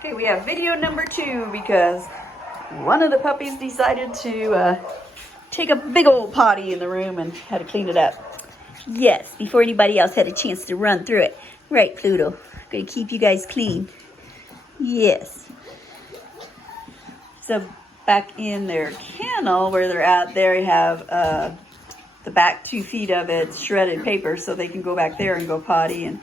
Okay, we have video number 2 because one of the puppies decided to take a big old potty in the room and had to clean it up. Yes, before anybody else had a chance to run through it. Right, Pluto. Gonna keep you guys clean. Yes. So back in their kennel where they're at, they have the back 2 feet of it shredded paper so they can go back there and go potty, and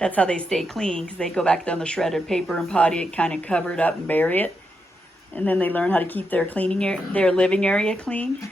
that's how they stay clean, because they go back down the shredded paper and potty it, kind of cover it up and bury it, and then they learn how to keep their their living area clean.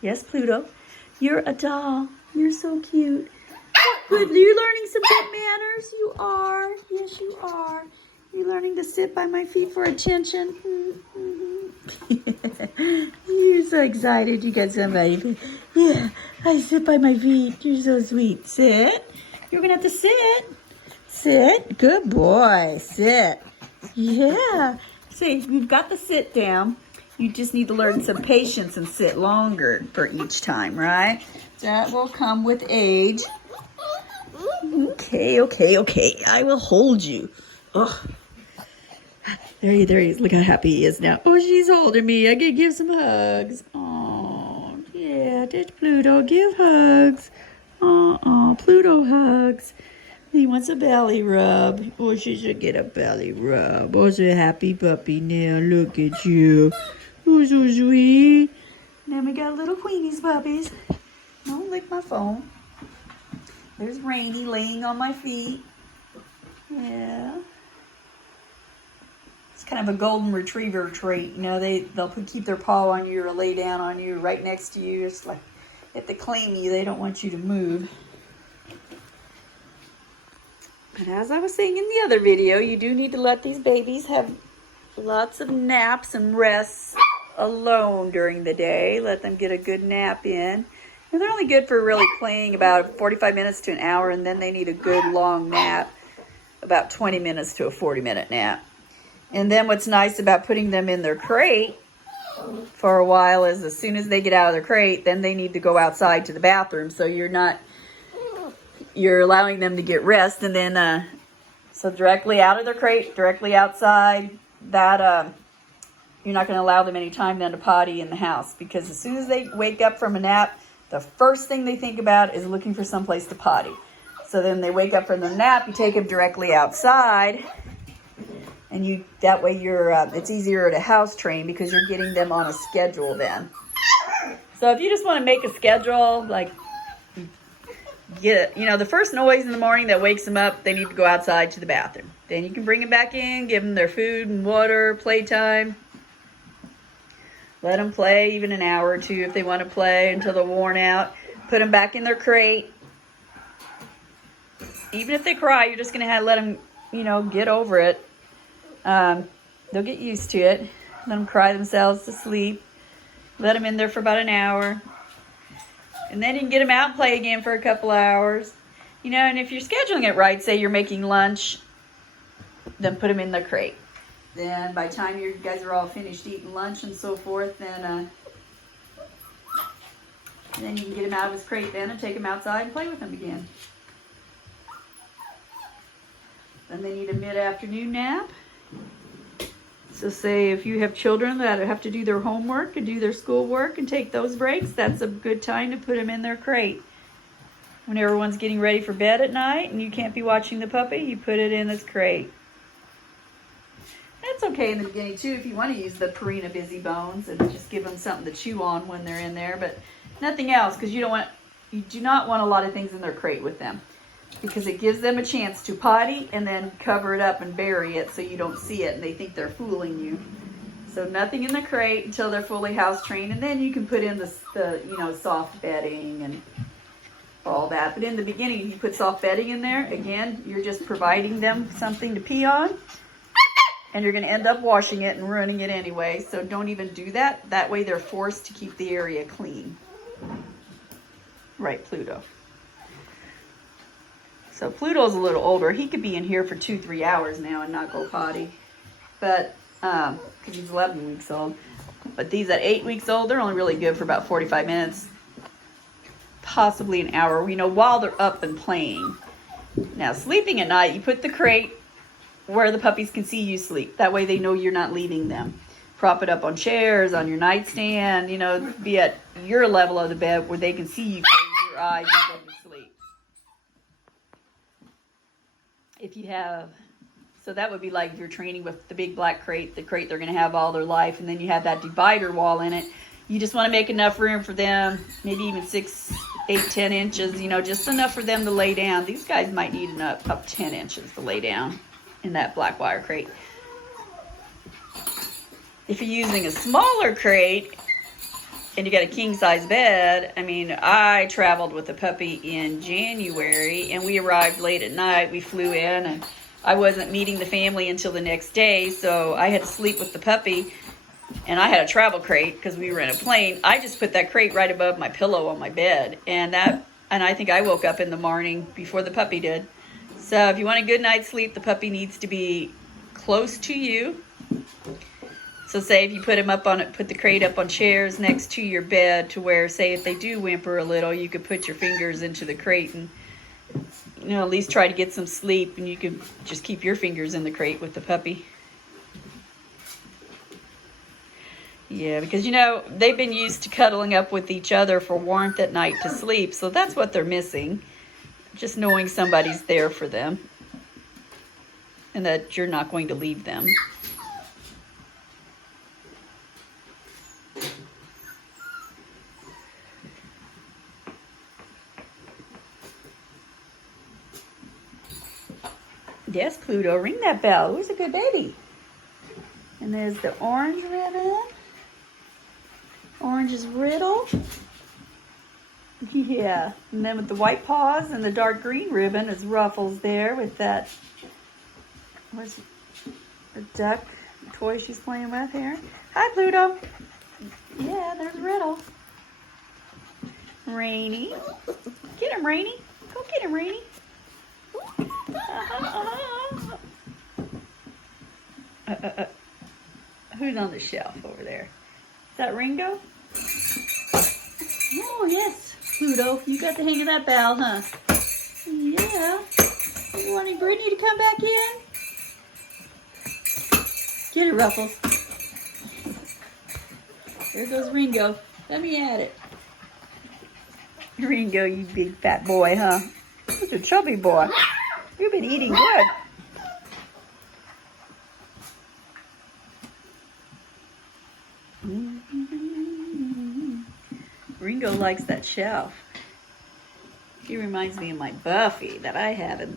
Yes, Pluto, you're a doll. You're so cute. Good. You're learning some good manners. You are. Yes, you are. You're learning to sit by my feet for attention. You're so excited you got somebody. Yeah, I sit by my feet. You're so sweet. Sit. You're going to have to sit. Sit. Good boy. Sit. Yeah. See, you've got the sit down. You just need to learn some patience and sit longer for each time, right? That will come with age. Okay. I will hold you. Oh, there he is. Look how happy he is now. Oh, she's holding me. I can give some hugs. Oh, yeah. There's Pluto. Give hugs. Pluto hugs. He wants a belly rub. Oh, she should get a belly rub. Oh, she's a happy puppy now. Look at you. Oh, so sweet. Then we got little Queenie's puppies. Don't lick my phone. There's Rainy laying on my feet. Yeah. It's kind of a golden retriever trait. You know, they'll keep their paw on you or lay down on you right next to you. It's like if they claim you, they don't want you to move. But as I was saying in the other video, you do need to let these babies have lots of naps and rests alone during the day. Let them get a good nap in. And they're only good for really playing about 45 minutes to an hour, and then they need a good long nap, about 20 minutes to a 40-minute nap. And then what's nice about putting them in their crate for a while is as soon as they get out of their crate, then they need to go outside to the bathroom. So you're allowing them to get rest, and then so directly out of their crate, directly outside, that you're not going to allow them any time then to potty in the house, because as soon as they wake up from a nap, the first thing they think about is looking for someplace to potty. So then they wake up from the nap, you take them directly outside, and that way it's easier to house train because you're getting them on a schedule then. So if you just want to make a schedule, like the first noise in the morning that wakes them up, they need to go outside to the bathroom. Then you can bring them back in, give them their food and water, playtime. Let them play even an hour or two if they want to play until they're worn out. Put them back in their crate. Even if they cry, you're just going to let them, get over it. They'll get used to it. Let them cry themselves to sleep. Let them in there for about an hour. And then you can get them out and play again for a couple hours. And if you're scheduling it right, say you're making lunch, then put them in the crate. Then by the time you guys are all finished eating lunch and so forth, then you can get him out of his crate then and take him outside and play with him again. Then they need a mid-afternoon nap. So say if you have children that have to do their homework and do their schoolwork and take those breaks, that's a good time to put them in their crate. When everyone's getting ready for bed at night and you can't be watching the puppy, you put it in this crate. That's okay in the beginning too if you want to use the Purina Busy Bones and just give them something to chew on when they're in there, but nothing else, because you do not want a lot of things in their crate with them, because it gives them a chance to potty and then cover it up and bury it so you don't see it and they think they're fooling you. So nothing in the crate until they're fully house trained, and then you can put in the soft bedding and all that. But in the beginning, if you put soft bedding in there, again, you're just providing them something to pee on, and you're going to end up washing it and ruining it anyway. So don't even do that. That way they're forced to keep the area clean. Right, Pluto. So Pluto's a little older. He could be in here for 2-3 hours now and not go potty. But, because he's 11 weeks old. But these at 8 weeks old, they're only really good for about 45 minutes. Possibly an hour, while they're up and playing. Now, sleeping at night, you put the crate where the puppies can see you sleep. That way they know you're not leaving them. Prop it up on chairs, on your nightstand, you know, be at your level of the bed where they can see you close your eyes and go to sleep. If you have, so that would be like if you're training with the big black crate, the crate they're going to have all their life, and then you have that divider wall in it. You just want to make enough room for them, maybe even 6, 8, 10 inches, you know, just enough for them to lay down. These guys might need up 10 inches to lay down in that black wire crate. If you're using a smaller crate and you got a king size bed, I mean, I traveled with a puppy in January and we arrived late at night. We flew in and I wasn't meeting the family until the next day, so I had to sleep with the puppy. And I had a travel crate because we were in a plane. I just put that crate right above my pillow on my bed. And I think I woke up in the morning before the puppy did. So if you want a good night's sleep, the puppy needs to be close to you. So say if you put the crate up on chairs next to your bed to where, say if they do whimper a little, you could put your fingers into the crate and, you know, at least try to get some sleep, and you can just keep your fingers in the crate with the puppy. Yeah, because, you know, they've been used to cuddling up with each other for warmth at night to sleep, so that's what they're missing. Just knowing somebody's there for them and that you're not going to leave them. Yes, Pluto, ring that bell. Who's a good baby? And there's the orange ribbon. Orange is Riddle. Yeah. And then with the white paws and the dark green ribbon is Ruffles there with that, what's the duck toy she's playing with here. Hi, Pluto. Yeah, there's Riddle. Rainy. Get him, Rainy. Go get him, Rainy. Who's on the shelf over there? Is that Ringo? Oh, yes, Pluto. You got the hang of that bell, huh? Yeah. You wanting Brittany to come back in? Get it, Ruffles. There goes Ringo. Let me at it. Ringo, you big fat boy, huh? Such a chubby boy. You've been eating good. Ringo likes that shelf. He reminds me of my Buffy that I have in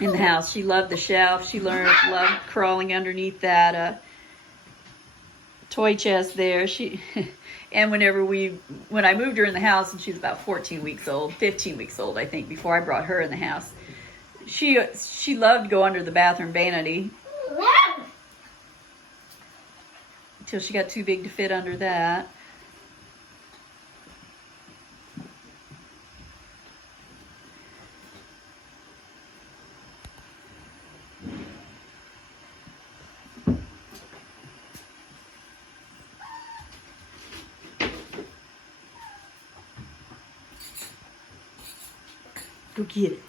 the house. She loved the shelf. She loved crawling underneath that toy chest there. And when I moved her in the house, and she was about 15 weeks old, I think, before I brought her in the house, she loved to go under the bathroom vanity until she got too big to fit under that. Go get it.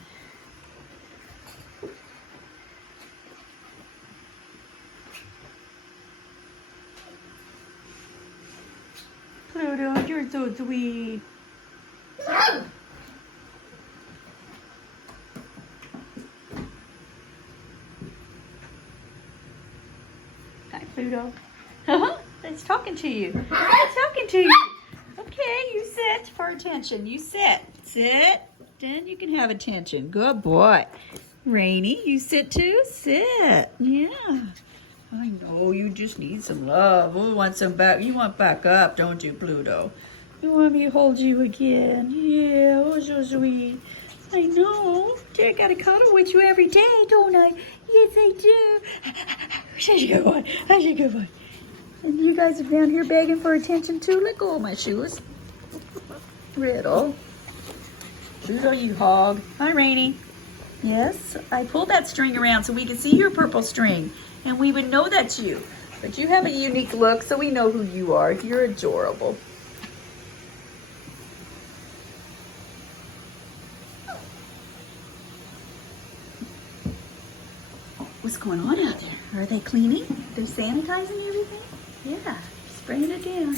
Pluto, you're so sweet. Hi, Pluto. It's talking to you. It's talking to you. Okay, you sit for attention. You sit. Sit. Then you can have attention. Good boy. Rainy, you sit too? Sit. Yeah. I know, you just need some love. Oh, want some back. You want back up, don't you, Pluto? You want me to hold you again? Yeah, oh, so sweet. I know. I gotta cuddle with you every day, don't I? Yes, I do. Such a good boy. Such a good boy. And you guys are down here begging for attention too? Let go of my shoes. Riddle. Pluto, you hog. Hi, Rainy. Yes, I pulled that string around so we could see your purple string. And we would know that's you. But you have a unique look, so we know who you are. You're adorable. What's going on? going on out there? Are they cleaning? They're sanitizing everything? Yeah, spraying it down.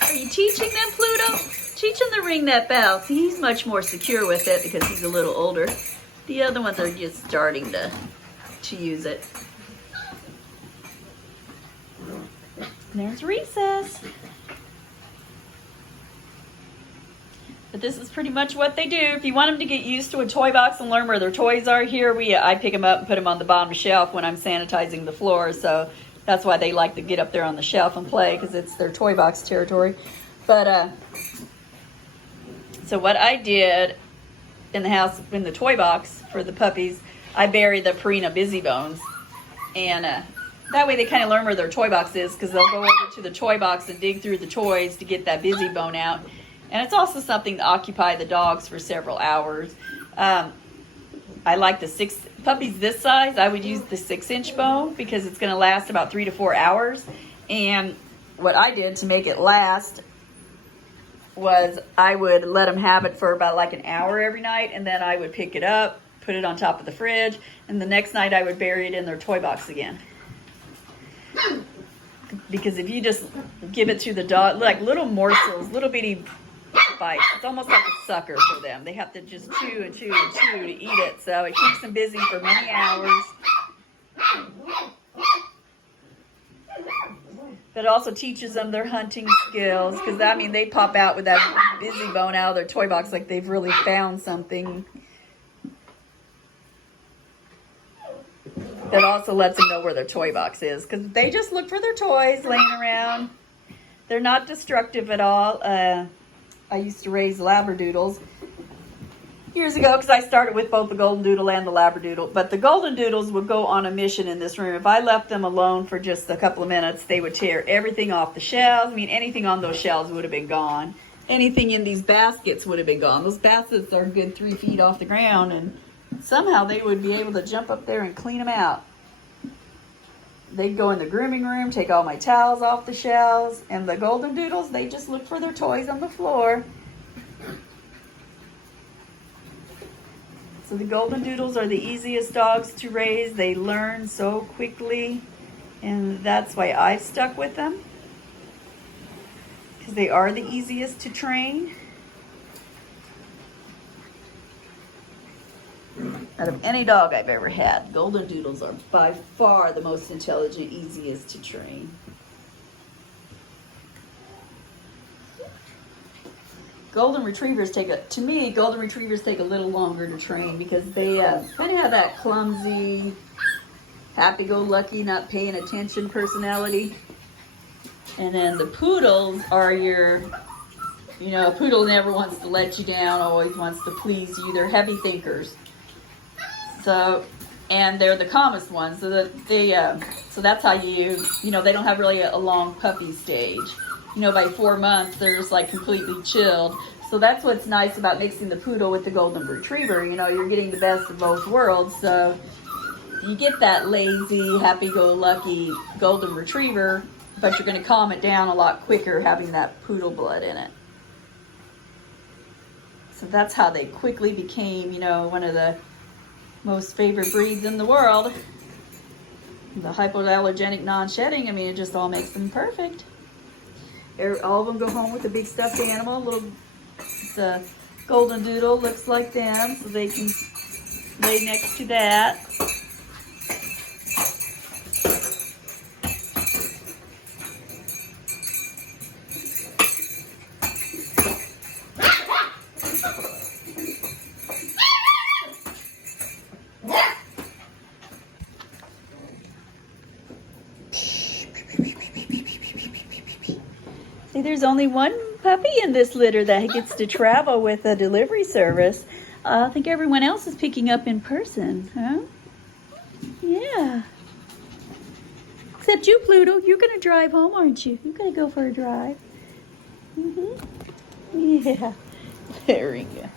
Are you teaching them, Pluto? Teach him to ring that bell. See, he's much more secure with it because he's a little older. The other ones are just starting to use it. There's recess. But this is pretty much what they do. If you want them to get used to a toy box and learn where their toys are, I pick them up and put them on the bottom shelf when I'm sanitizing the floor. So that's why they like to get up there on the shelf and play, because it's their toy box territory. But so what I did in the house, in the toy box for the puppies, I buried the Purina Busy Bones. And that way they kind of learn where their toy box is, because they'll go over to the toy box and dig through the toys to get that busy bone out. And it's also something to occupy the dogs for several hours. I like the puppies this size. I would use the 6-inch bone because it's going to last about 3 to 4 hours. And what I did to make it last was I would let them have it for about like an hour every night, and then I would pick it up, put it on top of the fridge, and the next night I would bury it in their toy box again. Because if you just give it to the dog, like little morsels, little bitty bites, it's almost like a sucker for them. They have to just chew and chew and chew to eat it, so it keeps them busy for many hours. But it also teaches them their hunting skills, because I mean, they pop out with that busy bone out of their toy box like they've really found something. That also lets them know where their toy box is, because they just look for their toys laying around. They're not destructive at all. I used to raise Labradoodles years ago, because I started with both the Golden Doodle and the Labradoodle. But the Golden Doodles would go on a mission in this room. If I left them alone for just a couple of minutes, they would tear everything off the shelves. I mean, anything on those shelves would have been gone. Anything in these baskets would have been gone. Those baskets are a good 3 feet off the ground, and somehow they would be able to jump up there and clean them out. They'd go in the grooming room, take all my towels off the shelves, and the Golden Doodles, they just look for their toys on the floor. So the Golden Doodles are the easiest dogs to raise. They learn so quickly, and that's why I've stuck with them, because they are the easiest to train. Out of any dog I've ever had, Golden Doodles are by far the most intelligent, easiest to train. Golden Retrievers take a little longer to train, because they kind of have that clumsy, happy-go-lucky, not paying attention personality. And then the Poodles are a poodle never wants to let you down, always wants to please you. They're heavy thinkers. And they're the calmest ones. So that's how they don't have really a long puppy stage. By 4 months, they're just like completely chilled. So that's what's nice about mixing the Poodle with the Golden Retriever. You're getting the best of both worlds. So you get that lazy, happy-go-lucky Golden Retriever, but you're going to calm it down a lot quicker having that Poodle blood in it. So that's how they quickly became, one of the most favorite breeds in the world. The hypoallergenic non-shedding, it just all makes them perfect. All of them go home with a big stuffed animal. It's a Golden Doodle, looks like them, so they can lay next to that. See, there's only one puppy in this litter that gets to travel with a delivery service. I think everyone else is picking up in person, huh? Yeah. Except you, Pluto. You're going to drive home, aren't you? You're going to go for a drive. Yeah. There we go.